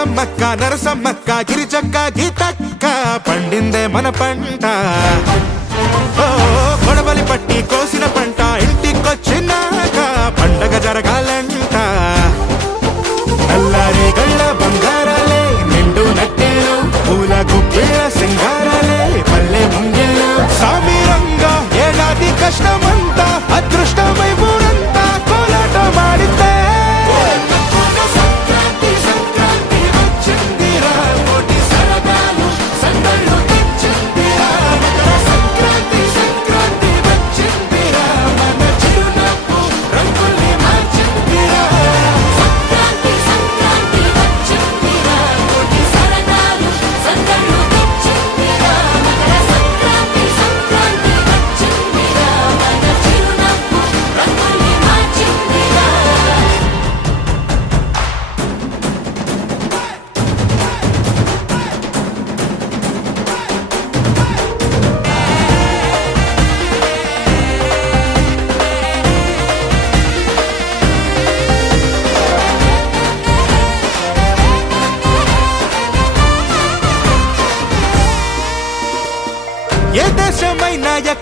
నరసమ్మక్క నరసమ్మక్క గిరిజక్క గీతక్క పండిందే మన పంట. కొడవలి పట్టి కోసిన పంట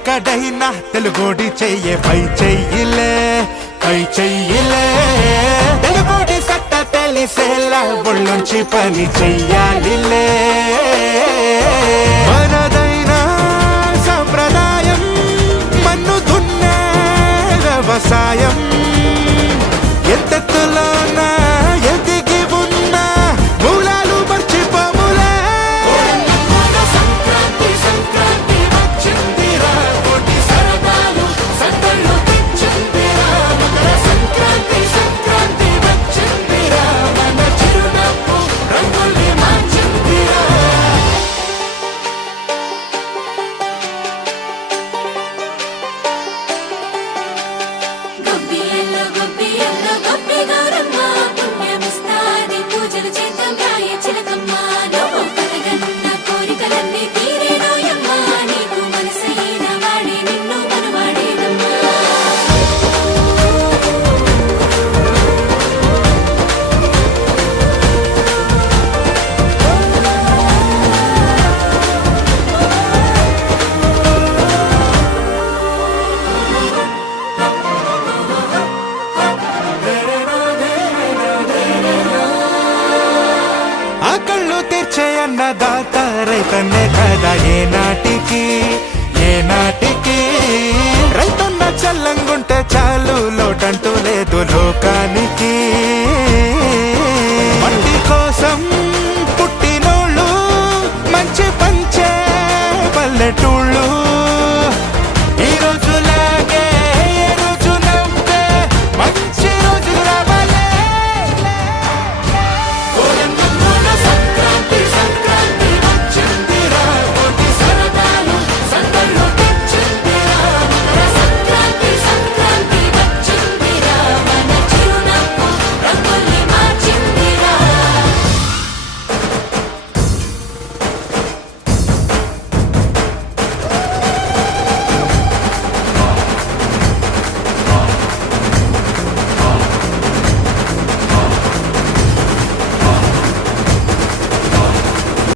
ఎక్కడైనా తెలుగుడి చెయ్యి పై చెయ్యిలే పై చెయ్యిలే. తెలుగుడి సట్ట తెలిసేలా ఒళ్ళొంచి పని చెయ్యాలిలే. అన్న దాత రైతన్నే కదా ఏ నాటికి ఏ నాటికి రైతన్న చల్లంగుంటే చాలు లోటంటూ లేదు లోకానికి. మట్టి కోసం పుట్టినోళ్ళు మంచి పంచే పల్లెటూళ్ళు.